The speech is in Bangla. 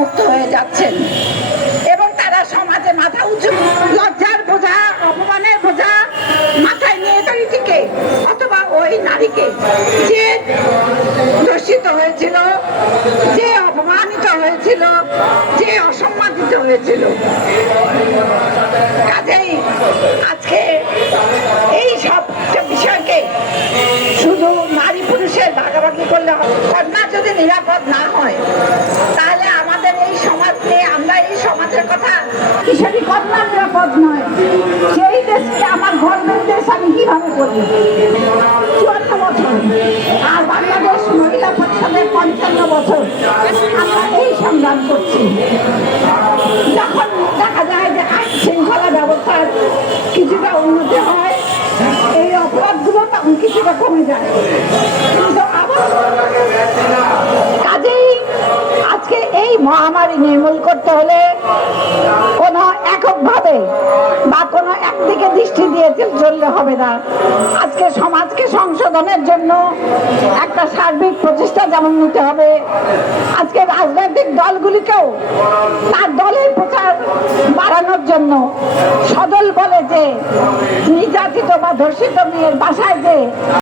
মুক্ত হয়ে যাচ্ছেন এবং তারা সমাজে মাথা উঁচু, লজ্জার বোঝা, অপমানের বোঝা মাথায় নিয়ে নারীটিকে অথবা ওই নারীকে যে ধর্ষিত হয়েছিল, যে অপমানিত হয়েছিল, যে অসম্মানিত হয়েছিল। কাজেই আজকে এই সব বিষয়কে শুধু নারী পুরুষের ভাগাভাগি করলে হবে। কন্যা যদি নিরাপদ না হয় তাহলে আমাদের এই সমাজ নিয়ে, আমরা এই সমাজের কথা, কিশোরী কন্যা নিরাপদ নয়, সেই দেশকে আমার গর্বের দেশ আমি কিভাবে করবো? 54 বছর আর বাংলাদেশ মহিলা পরিষদের 55 বছর আমরা এই সংগ্রাম করছি। যখন দেখা যায় যে আইন শৃঙ্খলা ব্যবস্থার কিছুটা উন্নতি হয়, এই অপরাধগুলো তখন কিছুটা কমে যায়। কিন্তু আবার কাজেই আজকে এই মহামারী নির্মূল করতে হলে কোনো এককভাবে বা কোনো একদিকে দৃষ্টি দিয়ে চললে হবে না। আজকে সমাজকে সংশোধনের জন্য একটা সার্বিক প্রচেষ্টা যেমন নিতে হবে, আজকে রাজনৈতিক দলগুলিকেও তার দলের প্রচার বাড়ানোর জন্য সদল বলে যে নির্যাতিত বা ধর্ষিত মেয়ের বাসায় যে